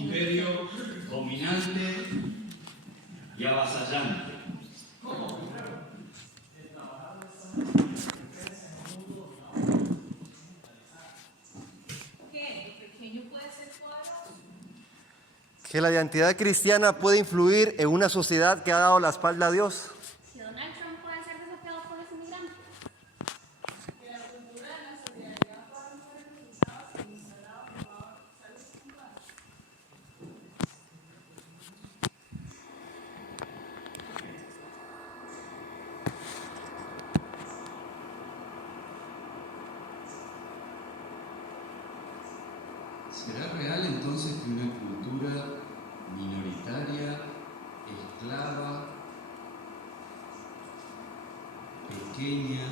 imperio dominante y avasallante. Que la identidad cristiana puede influir en una sociedad que ha dado la espalda a Dios. Que Donald Trump puede ser desafiado por los inmigrantes. Que la cultura de la solidaridad pueda ser resultados e instalados por salud humana. ¿Será real entonces que una cultura minoritaria, esclava, pequeña,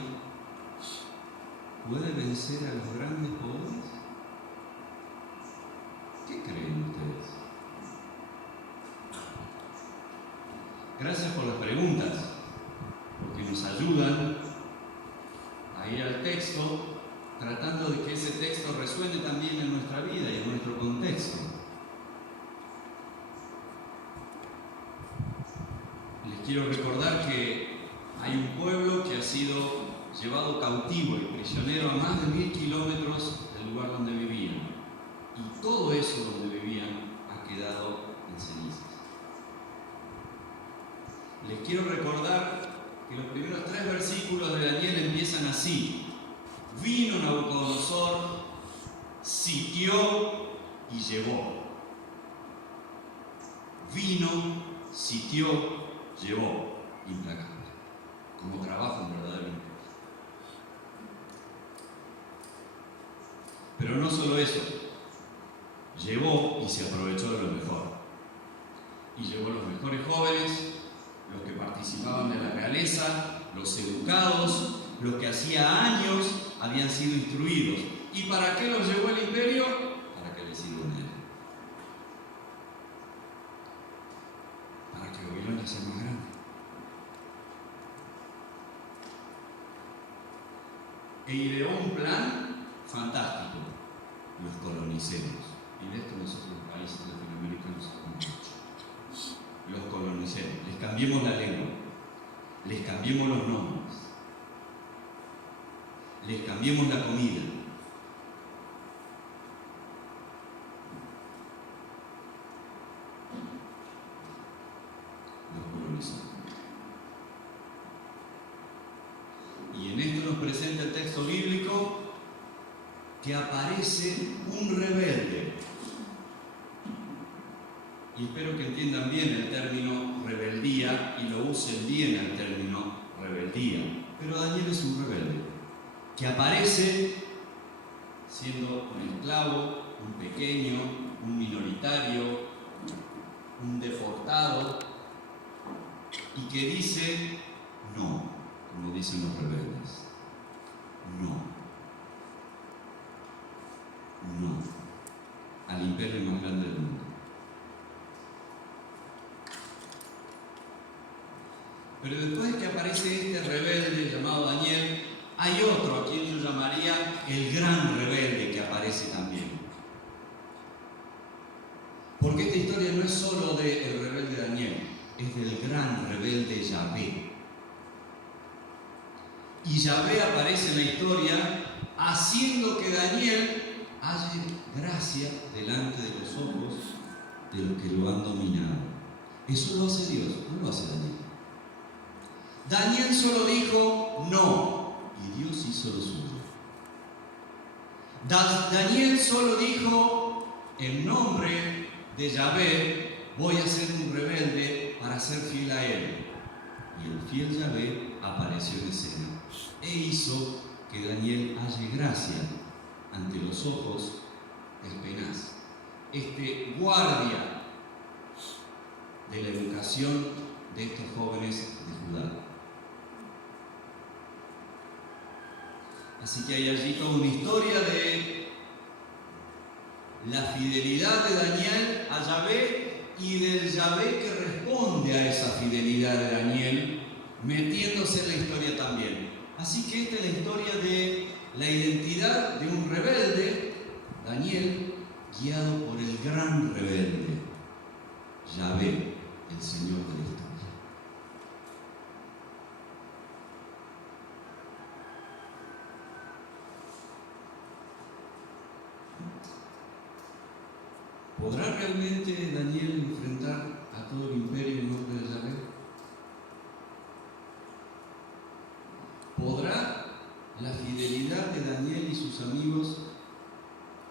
puede vencer a los grandes poderes? ¿Qué creen ustedes? Gracias por las preguntas, porque nos ayudan a ir al texto, tratando de que ese texto resuene también en nuestra vida y en nuestro contexto. Les quiero recordar que hay un pueblo que ha sido llevado cautivo y prisionero a más de 1000 kilómetros del lugar donde vivían. Y todo eso donde vivían ha quedado en cenizas. Les quiero recordar que los primeros 3 versículos de Daniel empiezan así. Vino Nabucodonosor, sitió y llevó. Vino, sitió, llevó. Implacable. Como trabajo un verdadero imperio. Pero no solo eso. Llevó y se aprovechó de lo mejor. Y llevó los mejores jóvenes, los que participaban de la realeza, los educados, los que hacía años habían sido instruidos. ¿Y para qué los llevó el imperio? Para que les sirvan a él. Para que Babilonia sea más grande. E ideó un plan fantástico. Los colonicemos. Y de esto nosotros los países latinoamericanos sabemos mucho. Los colonicemos. Les cambiemos la lengua. Les cambiemos los nombres. Les cambiemos la comida. Los colonizamos. Y en esto nos presenta el texto bíblico que aparece un rebelde. Y espero que entiendan bien el término rebeldía y lo usen bien el término rebeldía. Pero Daniel es un rebelde que aparece siendo un esclavo, un pequeño, un minoritario, un deportado, y que dice no, como dicen los rebeldes. No al imperio más grande del mundo. Pero después de que aparece este rebelde llamado Daniel, hay otro a quien yo llamaría el gran rebelde que aparece también. Porque esta historia no es solo del rebelde Daniel, es del gran rebelde Yahvé. Y Yahvé aparece en la historia haciendo que Daniel halle gracia delante de los ojos de los que lo han dominado. Eso lo hace Dios, no lo hace Daniel. Daniel solo dijo no, y Dios hizo lo suyo. Daniel solo dijo, en nombre de Yahvé, voy a ser un rebelde para ser fiel a él. Y el fiel Yahvé apareció en escena e hizo que Daniel halle gracia ante los ojos del Penaz, este guardia de la educación de estos jóvenes de Judá. Así que hay allí toda una historia de la fidelidad de Daniel a Yahvé y del Yahvé que responde a esa fidelidad de Daniel, metiéndose en la historia también. Así que esta es la historia de la identidad de un rebelde, Daniel, guiado por el gran rebelde, Yahvé, el Señor de la historia. ¿Podrá realmente Daniel enfrentar a todo el imperio en nombre de Yahvé? ¿Podrá la fidelidad de Daniel y sus amigos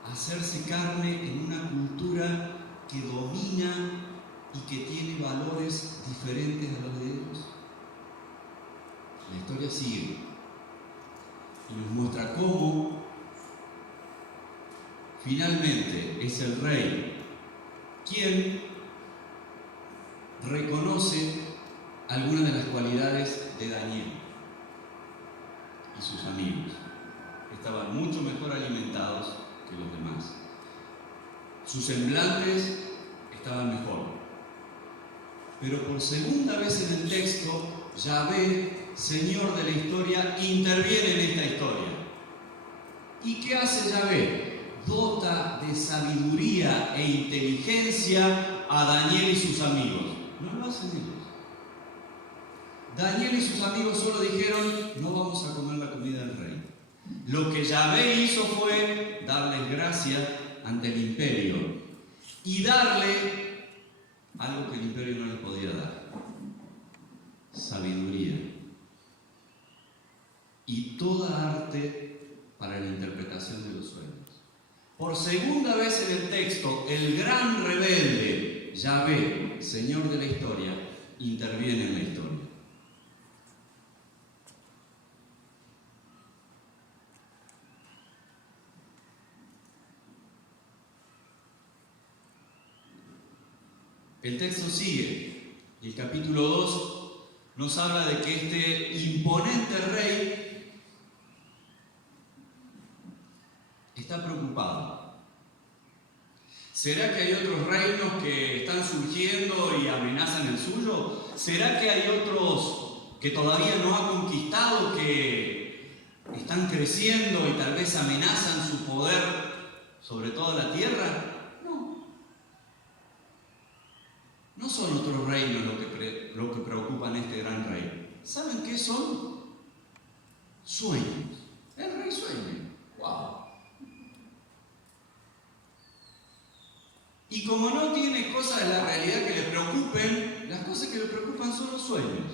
hacerse carne en una cultura que domina y que tiene valores diferentes a los de ellos? La historia sigue y nos muestra cómo finalmente es el rey quien reconoce algunas de las cualidades de Daniel y sus amigos. Estaban mucho mejor alimentados que los demás. Sus semblantes estaban mejor. Pero por segunda vez en el texto, Yahvé, Señor de la historia, interviene en esta historia. ¿Y qué hace Yahvé? Dota de sabiduría e inteligencia a Daniel y sus amigos. No lo hacen ellos. Daniel y sus amigos solo dijeron: no vamos a comer la comida del rey. Lo que Yahvé hizo fue darles gracia ante el imperio y darle algo que el imperio no les podía dar: sabiduría y toda arte para la interpretación de los sueños. Por segunda vez en el texto, el gran rebelde, Yahvé, Señor de la historia, interviene en la historia. El texto sigue y el capítulo 2 nos habla de que este imponente rey está preocupado. ¿Será que hay otros reinos que están surgiendo y amenazan el suyo? ¿Será que hay otros que todavía no ha conquistado, que están creciendo y tal vez amenazan su poder sobre toda la tierra? No son otros reinos lo que preocupan a este gran rey. ¿Saben qué son? Sueños. El rey sueña. ¡Wow! Y como no tiene cosas de la realidad que le preocupen, las cosas que le preocupan son los sueños.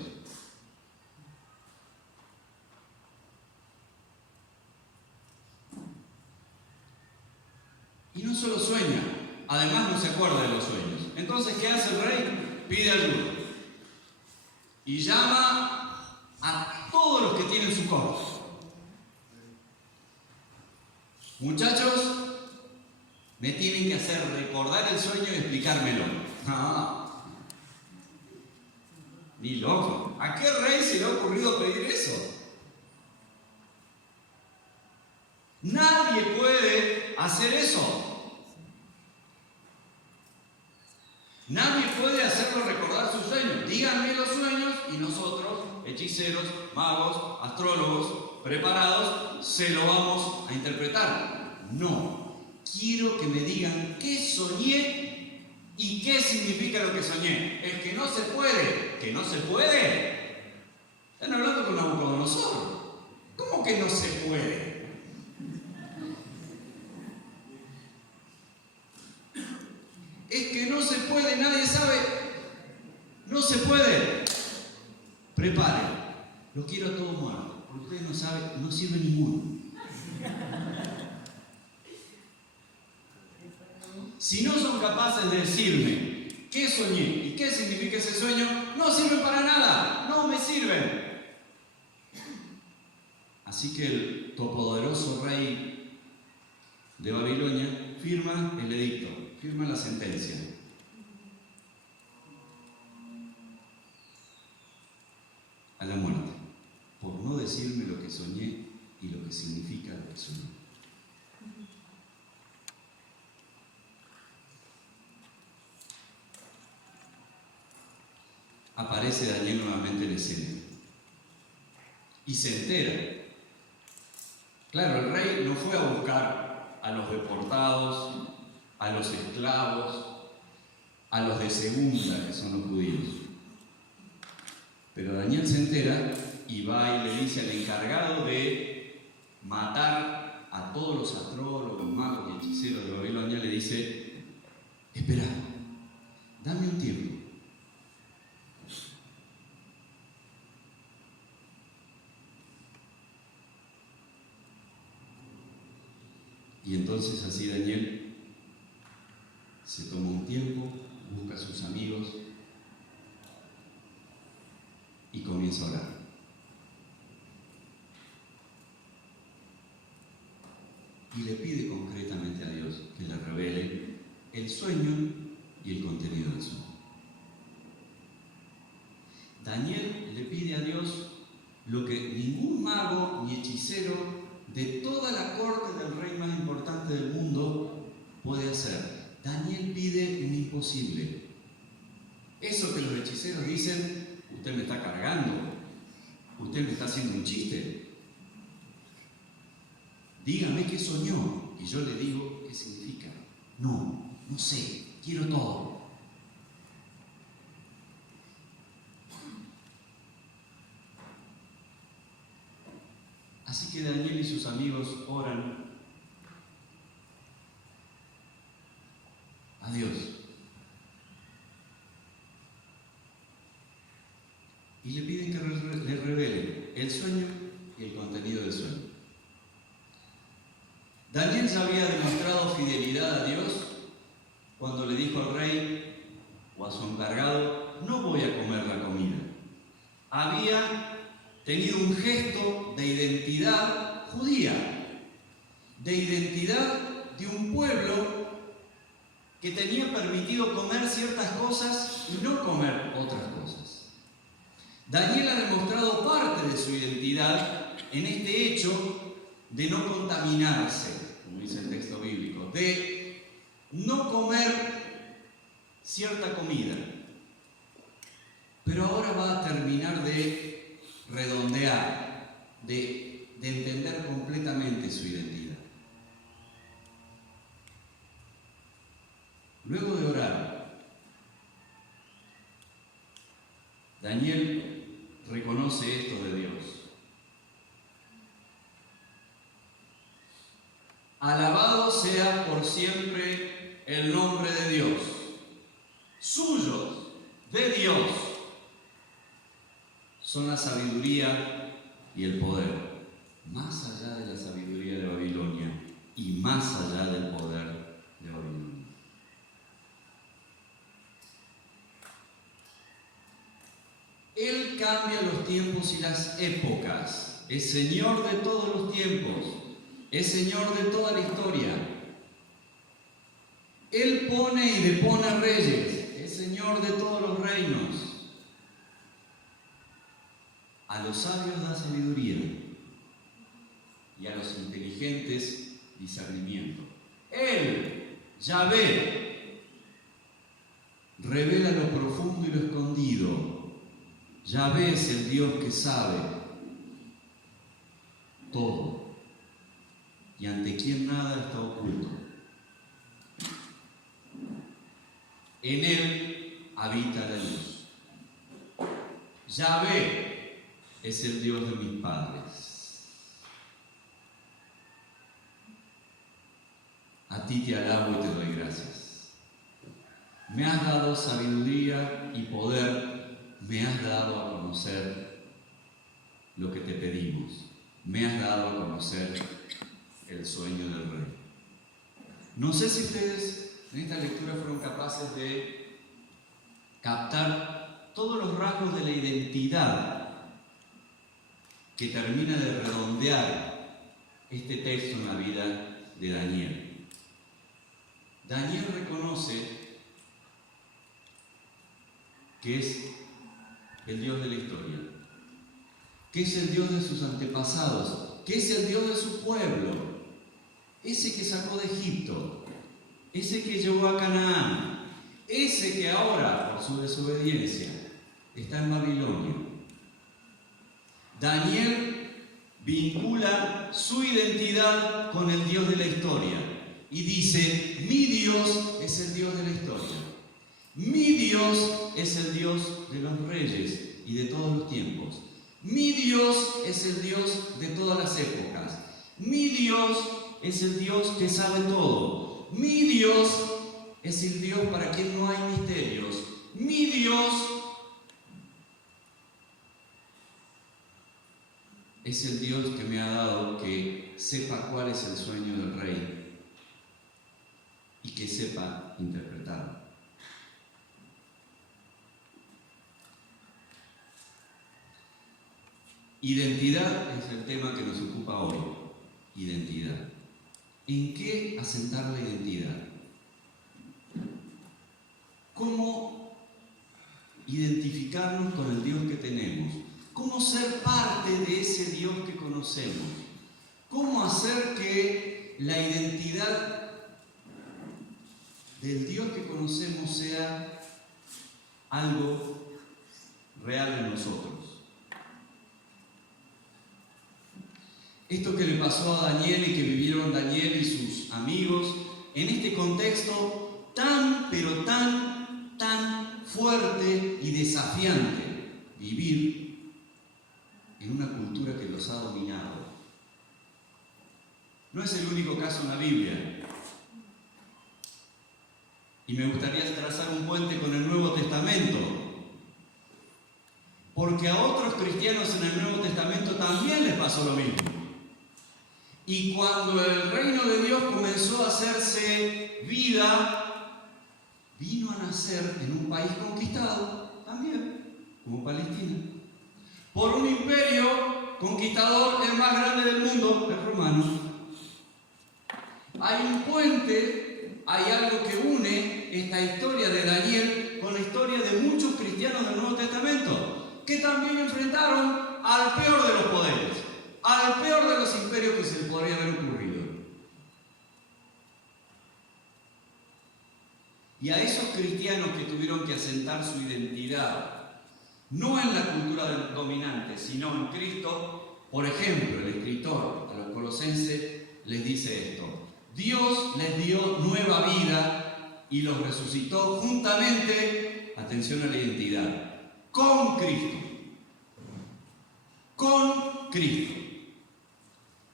Y no solo sueña, además no se acuerda de los sueños. Entonces, ¿qué hace el rey? Pide ayuda. Y llama a todos los que tienen su corte. Muchachos, me tienen que hacer recordar el sueño y explicármelo. Ni loco. ¿A qué rey se le ha ocurrido pedir eso? Nadie puede hacer eso. Nadie puede hacerlo recordar sus sueños. Díganme los sueños y nosotros, hechiceros, magos, astrólogos, preparados, se lo vamos a interpretar. No. Quiero que me digan qué soñé y qué significa lo que soñé. Es que no se puede. ¿Que no se puede? Están hablando con Nabucodonosor. ¿Cómo que no se puede? Es que no se puede, nadie sabe. No se puede. Preparen. Lo quiero a todos muertos. Porque ustedes no saben, no sirve ninguno. Si no son capaces de decirme qué soñé y qué significa ese sueño, no sirven para nada. No me sirven. Así que el todopoderoso rey de Babilonia firma el edicto, firma la sentencia. A la muerte, por no decirme lo que soñé y lo que significa lo que soñé. Aparece Daniel nuevamente en escena y se entera. Claro, el rey no fue a buscar a los deportados, a los esclavos, a los de segunda, que son los judíos. Pero Daniel se entera y va y le dice al encargado de matar a todos los astrólogos, magos y hechiceros de Babilonia, le dice: espera, dame un tiempo. Y entonces así Daniel se toma un tiempo, busca a sus amigos y comienza a orar. Y le pide concretamente a Dios que le revele el sueño y el contenido del sueño. Daniel le pide a Dios lo que ningún mago ni hechicero de toda la corte del rey más importante del mundo puede hacer. Daniel pide un imposible. Eso que los hechiceros dicen: usted me está cargando, usted me está haciendo un chiste. Dígame qué soñó y yo le digo qué significa. No, no sé, quiero todo. Así que Daniel y sus amigos oran a Dios y le piden que le revele el sueño y el contenido del sueño. Daniel ya había demostrado fidelidad a Dios cuando le dijo al rey o a su encargado: no voy a comer la comida. Había tenido un gesto de identidad judía, de identidad de un pueblo que tenía permitido comer ciertas cosas y no comer otras cosas. Daniel ha demostrado parte de su identidad en este hecho de no contaminarse, como dice el texto bíblico, de no comer cierta comida. Pero ahora va a terminar de redondear, de entender completamente su identidad. Luego de orar, Daniel reconoce esto de Dios. Alabado sea por siempre el nombre de Dios, suyos, de Dios, son la sabiduría y el poder, más allá de la sabiduría de Babilonia y más allá del poder de Babilonia. Él cambia los tiempos y las épocas, es Señor de todos los tiempos, es Señor de toda la historia. Él pone y depone reyes, es Señor de todos los reinos. A los sabios da sabiduría y a los inteligentes discernimiento. Él, Yahvé, revela lo profundo y lo escondido. Yahvé es el Dios que sabe todo y ante quien nada está oculto. En Él habita la luz. Yahvé es el Dios de mis padres. A ti te alabo y te doy gracias. Me has dado sabiduría y poder, me has dado a conocer lo que te pedimos, me has dado a conocer el sueño del rey. No sé si ustedes en esta lectura fueron capaces de captar todos los rasgos de la identidad que termina de redondear este texto en la vida de Daniel. Daniel reconoce que es el Dios de la historia, que es el Dios de sus antepasados, que es el Dios de su pueblo, ese que sacó de Egipto, ese que llevó a Canaán, ese que ahora, por su desobediencia, está en Babilonia. Daniel vincula su identidad con el Dios de la historia y dice, mi Dios es el Dios de la historia. Mi Dios es el Dios de los reyes y de todos los tiempos. Mi Dios es el Dios de todas las épocas. Mi Dios es el Dios que sabe todo. Mi Dios es el Dios para quien no hay misterios. Mi Dios es el Dios que me ha dado que sepa cuál es el sueño del rey y que sepa interpretarlo. Identidad es el tema que nos ocupa hoy. Identidad. ¿En qué asentar la identidad? ¿Cómo identificarnos con el Dios que tenemos? ¿Cómo ser parte de ese Dios que conocemos? ¿Cómo hacer que la identidad del Dios que conocemos sea algo real en nosotros? Esto que le pasó a Daniel y que vivieron Daniel y sus amigos en este contexto tan, pero tan fuerte y desafiante, vivir en una cultura que los ha dominado. No es el único caso en la Biblia. Y me gustaría trazar un puente con el Nuevo Testamento, porque a otros cristianos en el Nuevo Testamento también les pasó lo mismo. Y cuando el reino de Dios comenzó a hacerse vida, vino a nacer en un país conquistado, también, como Palestina, por un imperio conquistador, el más grande del mundo, el romano. Hay un puente, hay algo que une esta historia de Daniel con la historia de muchos cristianos del Nuevo Testamento, que también enfrentaron al peor de los poderes, al peor de los imperios que se les podría haber ocurrido. Y a esos cristianos que tuvieron que asentar su identidad, no en la cultura dominante, sino en Cristo, por ejemplo, el escritor a los Colosenses les dice esto: Dios les dio nueva vida y los resucitó juntamente, atención a la identidad, con Cristo. Con Cristo.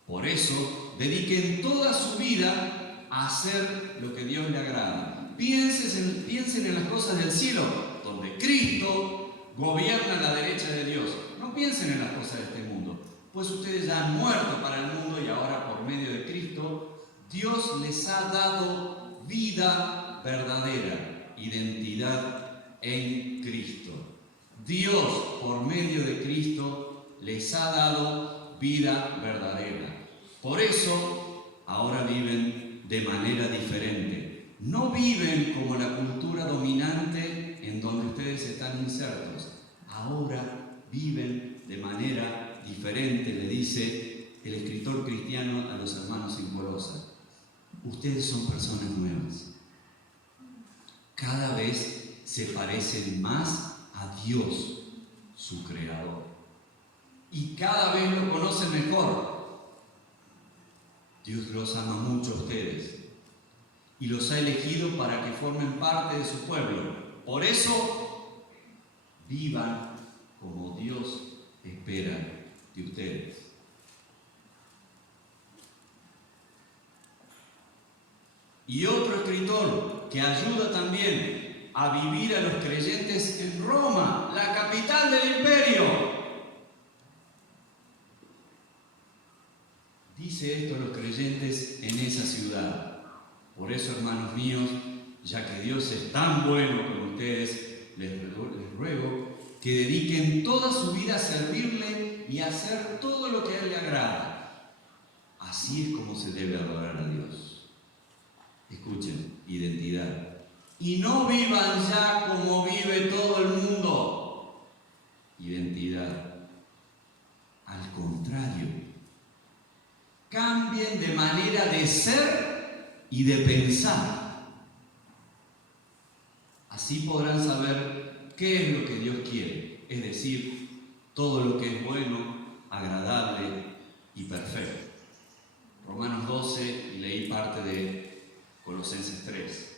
Por eso, dediquen toda su vida a hacer lo que Dios le agrada. Piensen en las cosas del cielo, donde Cristo gobierna a la derecha de Dios. No piensen en las cosas de este mundo, pues ustedes ya han muerto para el mundo y ahora por medio de Cristo, Dios les ha dado vida verdadera, identidad en Cristo. Dios, por medio de Cristo, les ha dado vida verdadera. Por eso, ahora viven de manera diferente. No viven como la cultura dominante en donde ustedes están insertos. Ahora viven de manera diferente, le dice el escritor cristiano a los hermanos en Colosas. Ustedes son personas nuevas. Cada vez se parecen más a Dios, su creador. Y cada vez lo conocen mejor. Dios los ama mucho a ustedes y los ha elegido para que formen parte de su pueblo. Por eso, vivan como Dios espera de ustedes. Y otro escritor que ayuda también a vivir a los creyentes en Roma, la capital del imperio. Dice esto a los creyentes en esa ciudad. Por eso, hermanos míos, ya que Dios es tan bueno con ustedes, les ruego que dediquen toda su vida a servirle y a hacer todo lo que a Él le agrada. Así es como se debe adorar a Dios. Escuchen, identidad. Y no vivan ya como vive todo el mundo. Identidad. Al contrario, cambien de manera de ser y de pensar. Así podrán saber qué es lo que Dios quiere, es decir, todo lo que es bueno, agradable y perfecto. Romanos 12, y leí parte de Colosenses 3.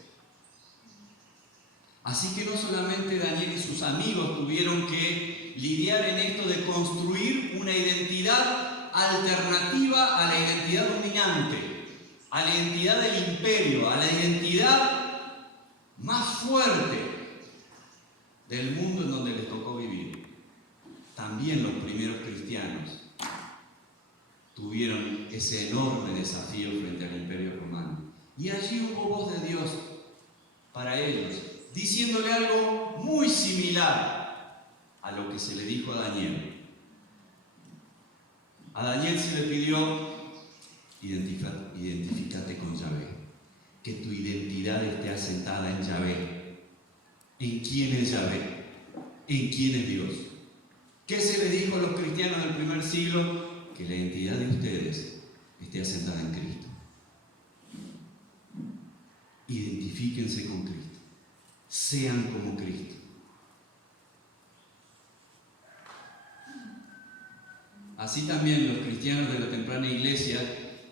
Así que no solamente Daniel y sus amigos tuvieron que lidiar en esto de construir una identidad alternativa a la identidad dominante, a la identidad del imperio, a la identidad más fuerte del mundo en donde les tocó vivir. También los primeros cristianos tuvieron ese enorme desafío frente al imperio romano. Y allí hubo voz de Dios para ellos, diciéndole algo muy similar a lo que se le dijo a Daniel. A Daniel se le pidió: identifícate con Yahvé, que tu identidad esté asentada en Yahvé. ¿En quién es Yahvé? ¿En quién es Dios? ¿Qué se le dijo a los cristianos del primer siglo? Que la identidad de ustedes esté asentada en Cristo. Identifíquense con Cristo. Sean como Cristo. Así también los cristianos de la temprana iglesia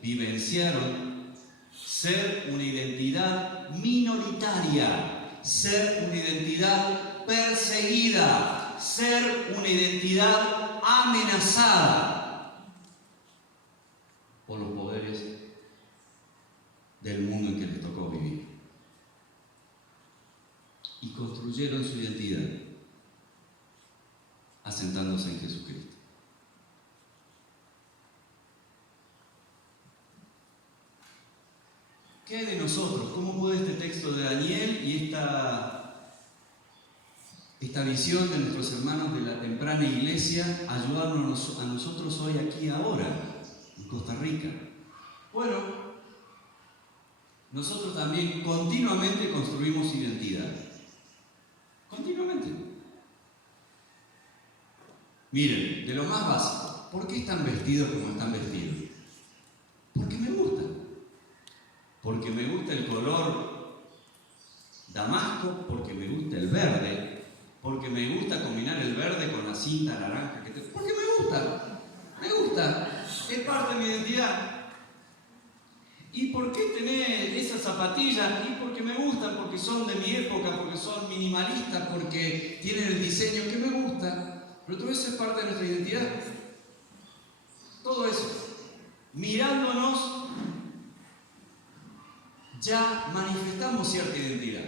vivenciaron ser una identidad minoritaria, ser una identidad perseguida, ser una identidad amenazada por los poderes del mundo en que les tocó vivir. Y construyeron su identidad asentándose en Jesucristo. ¿Qué hay de nosotros? ¿Cómo puede este texto de Daniel y esta visión de nuestros hermanos de la temprana iglesia ayudarnos a nosotros hoy, aquí, ahora, en Costa Rica? Bueno, nosotros también continuamente construimos identidad. Continuamente. Miren, de lo más básico, ¿por qué están vestidos como están vestidos? Porque me gusta. Porque me gusta el color damasco, porque me gusta el verde, porque me gusta combinar el verde con la cinta naranja que tengo. Porque me gusta, es parte de mi identidad. ¿Y por qué tener esas zapatillas? Y porque me gustan, porque son de mi época, porque son minimalistas, porque tienen el diseño que me gusta. Pero todo eso es parte de nuestra identidad. Todo eso. Mirándonos, ya manifestamos cierta identidad.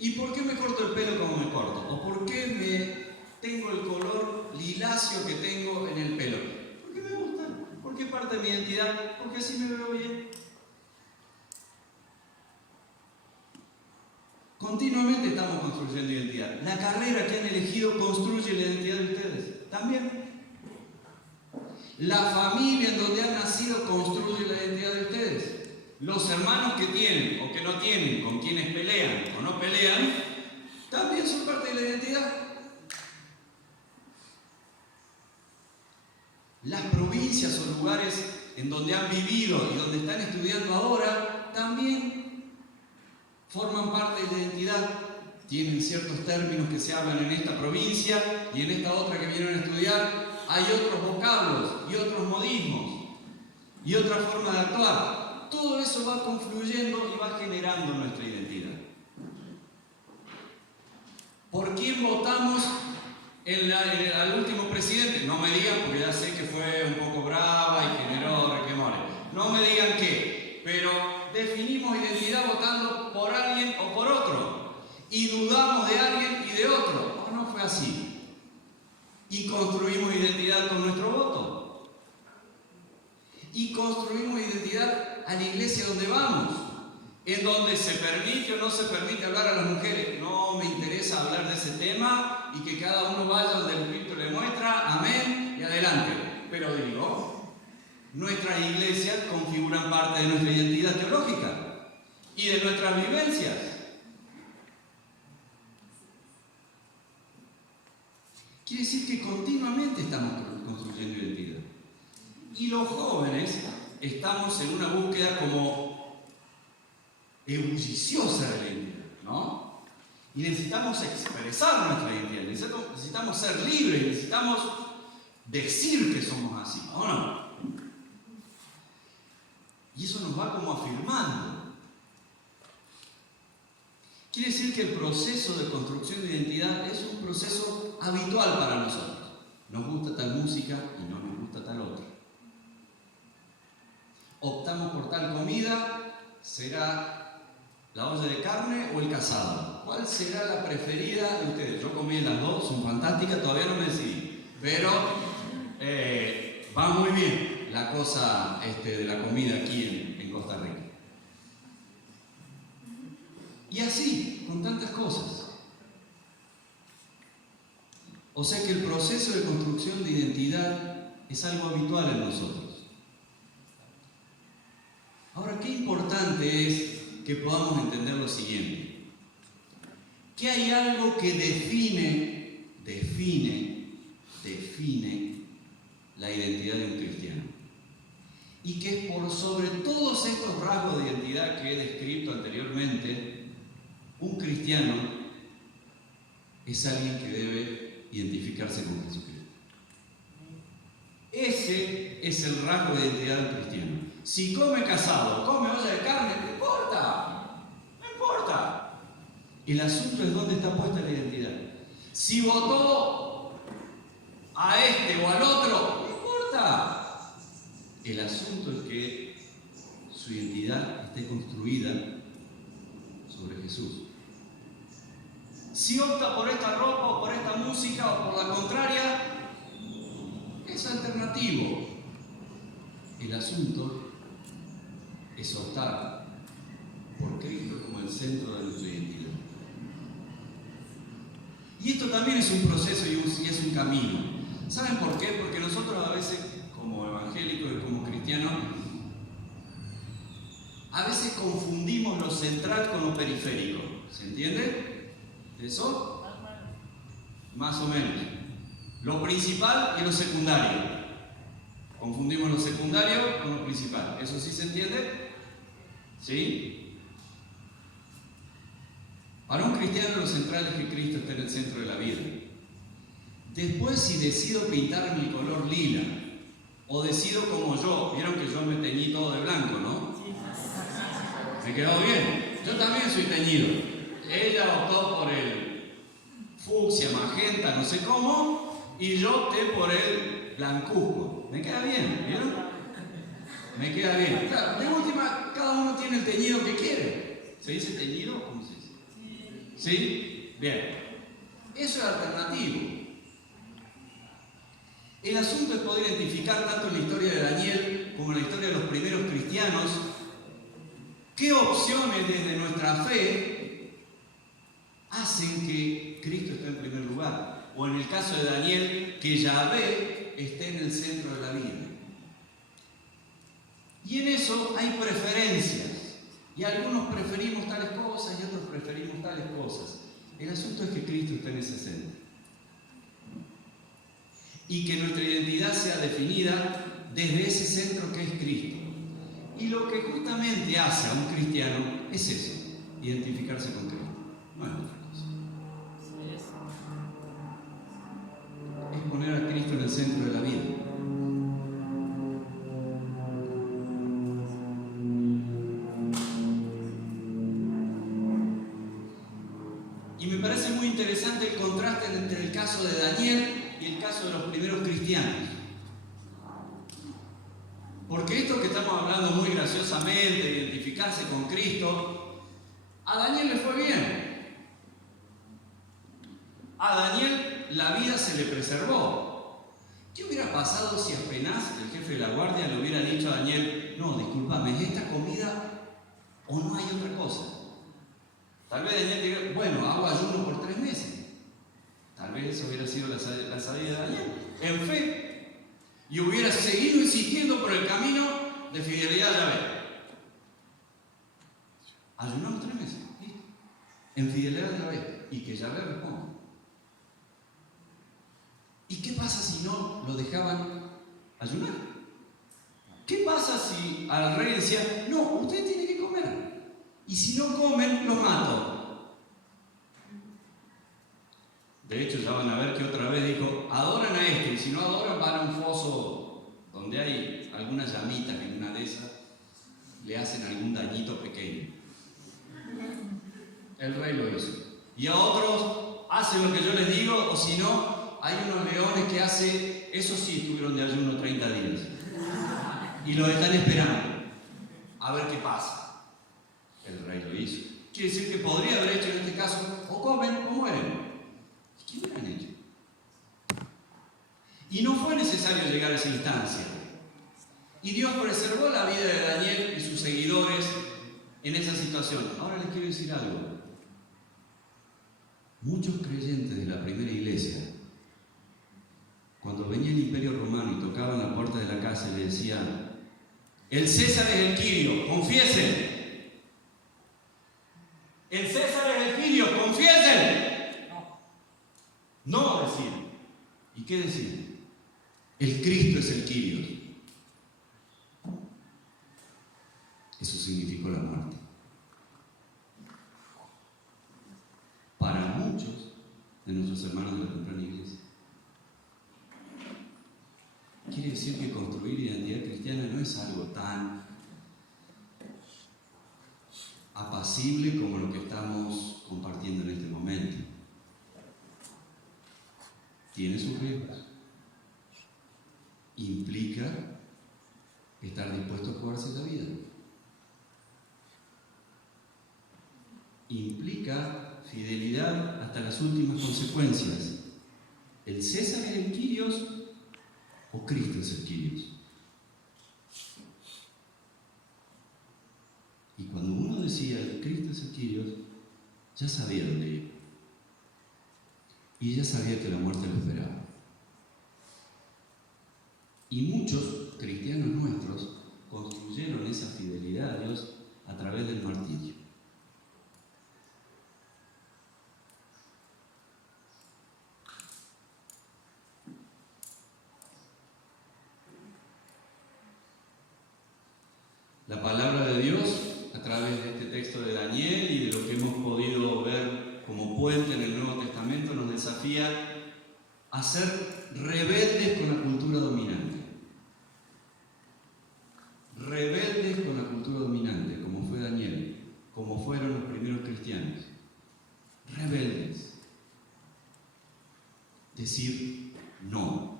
¿Y por qué me corto el pelo como me corto? ¿O por qué tengo el color liláceo que tengo en el pelo? Porque me gusta, porque es parte de mi identidad, porque así me veo bien. Continuamente estamos construyendo identidad. La carrera que han elegido construye la identidad de ustedes. También. La familia en donde han nacido construye la identidad de ustedes. Los hermanos que tienen o que no tienen, con quienes pelean o no pelean, también son parte de la identidad. Las provincias o lugares en donde han vivido y donde están estudiando ahora también forman parte de la identidad. Tienen ciertos términos que se hablan en esta provincia y en esta otra que vinieron a estudiar. Hay otros vocablos y otros modismos y otra forma de actuar. Todo eso va confluyendo y va generando nuestra identidad. ¿Por quién votamos al último presidente? No me digan, porque ya sé que fue un poco brava y generó requemores. No me digan qué, pero definimos identidad votando por alguien o por otro. Y dudamos de alguien y de otro. ¿O no fue así? Y construimos identidad con nuestro voto. Y construimos identidad a la iglesia donde vamos, en donde se permite o no se permite hablar a las mujeres. No me interesa hablar de ese tema y que cada uno vaya donde el Espíritu le muestra, amén, y adelante. Pero digo, nuestras iglesias configuran parte de nuestra identidad teológica y de nuestras vivencias. Quiere decir que continuamente estamos construyendo identidad. Y los jóvenes estamos en una búsqueda como ebulliciosa de la identidad, ¿no? Y necesitamos expresar nuestra identidad, necesitamos ser libres, necesitamos decir que somos así, ¿o no? Y eso nos nos va como afirmando. Quiere decir que el proceso de construcción de identidad es un proceso habitual para nosotros. Nos gusta tal música y no nos gusta tal otra. Optamos por tal comida, ¿será la olla de carne o el casado? ¿Cuál será la preferida de ustedes? Yo comí las dos, son fantásticas, todavía no me decidí. Pero va muy bien la cosa de la comida aquí en Costa Rica. Y así, con tantas cosas. O sea que el proceso de construcción de identidad es algo habitual en nosotros. Ahora, qué importante es que podamos entender lo siguiente. Que hay algo que define la identidad de un cristiano. Y que es por sobre todos estos rasgos de identidad que he descrito anteriormente, un cristiano es alguien que debe identificarse con Jesucristo. Ese es el rasgo de identidad del cristiano. Si come casado, come olla de carne, no importa. No importa. El asunto es dónde está puesta la identidad. Si votó a este o al otro, no importa. El asunto es que su identidad esté construida sobre Jesús. Si opta por esta ropa o por esta música o por la contraria, es alternativo. El asunto es optar por Cristo como el centro de nuestra identidad. Y esto también es un proceso y es un camino. ¿Saben por qué? Porque nosotros a veces, como evangélicos y como cristianos, a veces confundimos lo central con lo periférico. ¿Se entiende? ¿Eso? Más o menos. Lo principal y lo secundario. Confundimos lo secundario con lo principal. ¿Eso sí se entiende? ¿Sí? Para un cristiano lo central es que Cristo esté en el centro de la vida. Después, si decido pintar mi color lila, o decido como yo, vieron que yo me teñí todo de blanco, ¿no? ¿Me quedó bien? Yo también soy teñido. Ella optó por el fucsia, magenta, no sé cómo, y yo opté por el blancuzco. Me queda bien, ¿vieron? Me queda bien. Claro, de última, cada uno tiene el teñido que quiere. ¿Se dice teñido o cómo se dice? ¿Sí? Bien. Eso es alternativo. El asunto es poder identificar tanto en la historia de Daniel como en la historia de los primeros cristianos qué opciones desde nuestra fe hacen que Cristo esté en primer lugar. O en el caso de Daniel, que Yahvé esté en el centro de la vida. Y en eso hay preferencias. Y algunos preferimos tales cosas y otros preferimos tales cosas. El asunto es que Cristo esté en ese centro. Y que nuestra identidad sea definida desde ese centro que es Cristo. Y lo que justamente hace a un cristiano es eso, identificarse con Cristo. No es otra cosa. Es poner a Cristo en el centro de la vida. Y me parece muy interesante el contraste entre el caso de Daniel y el caso de los primeros cristianos. Porque esto que estamos hablando muy graciosamente, de identificarse con Cristo, a Daniel le fue bien. A Daniel la vida se le preservó. ¿Qué hubiera pasado si apenas el jefe de la guardia le hubiera dicho a Daniel, no, discúlpame, ¿es esta comida o no hay otra cosa? Tal vez Daniel diga, bueno, hago ayuno por 3 meses. Tal vez eso hubiera sido la salida de Daniel. En fe. Y hubiera seguido insistiendo por el camino de fidelidad a Yahvé. Ayunamos 3 meses. ¿Listo? En fidelidad a Yahvé. Y que Yahvé responda. ¿Y qué pasa si no lo dejaban ayunar? ¿Qué pasa si al rey decía, no, usted tiene que comer? Y si no comen, los mato. De hecho, ya van a ver que otra vez dijo, adoran a este, y si no adoran van a un foso donde hay algunas llamitas en una de esas. le hacen algún dañito pequeño. El rey lo hizo. Y a otros hacen lo que yo les digo, o si no, hay unos leones que hacen, eso sí estuvieron de ayuno 30 días. Y los están esperando a ver qué pasa. El rey lo hizo. Quiere decir que podría haber hecho en este caso, o comen o mueren. ¿Qué hubieran hecho? Y no fue necesario llegar a esa instancia. Y Dios preservó la vida de Daniel y sus seguidores en esa situación. Ahora les quiero decir algo. Muchos creyentes de la primera iglesia, cuando venía el Imperio Romano y tocaban la puerta de la casa y le decían: el César es el Quirio, confiesen. El César es el Quirio, confiesen. No decían. ¿Y qué decían? El Cristo es el Quirio. Eso significó la muerte. Para muchos de nuestros hermanos de la temprana iglesia. Quiere decir que construir identidad cristiana no es algo tan apacible como lo que estamos compartiendo en este momento. Tiene sus riesgos. Implica estar dispuesto a jugarse la vida. Implica fidelidad hasta las últimas consecuencias. ¿El César es el Quirios o Cristo es el Quirios? Y cuando uno decía el Cristo es el Quirios, ya sabía dónde ir. Y ya sabía que la muerte lo esperaba. Y muchos cristianos nuestros construyeron esa fidelidad a Dios a través del martirio. La palabra de Dios, a través de este texto de Daniel y de lo que hemos podido ver como puente en el Nuevo Testamento, nos desafía a ser rebeldes con la cultura dominante. Rebeldes con la cultura dominante, como fue Daniel, como fueron los primeros cristianos. Rebeldes. Decir no.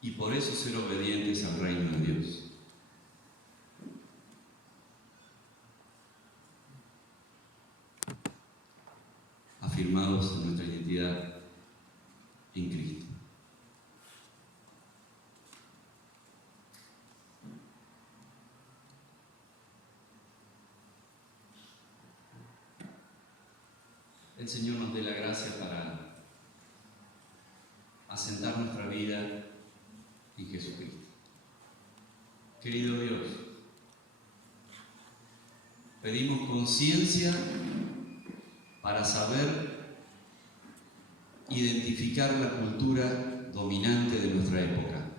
Y por eso ser obedientes al reino de Dios. Afirmados en nuestra identidad en Cristo. El Señor nos dé la gracia para asentar nuestra vida en Jesucristo. Querido Dios, pedimos conciencia para saber identificar la cultura dominante de nuestra época.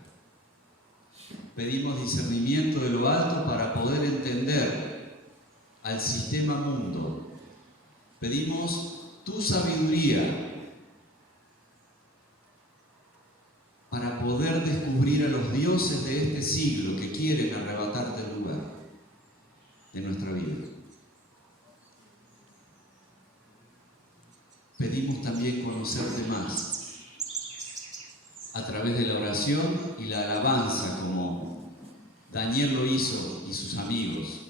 Pedimos discernimiento de lo alto para poder entender al sistema mundo. Pedimos tu sabiduría para poder descubrir a los dioses de este siglo que quieren arrebatarte el lugar de nuestra vida. Pedimos también conocerte más a través de la oración y la alabanza, como Daniel lo hizo y sus amigos,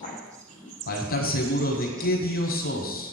para estar seguros de qué Dios sos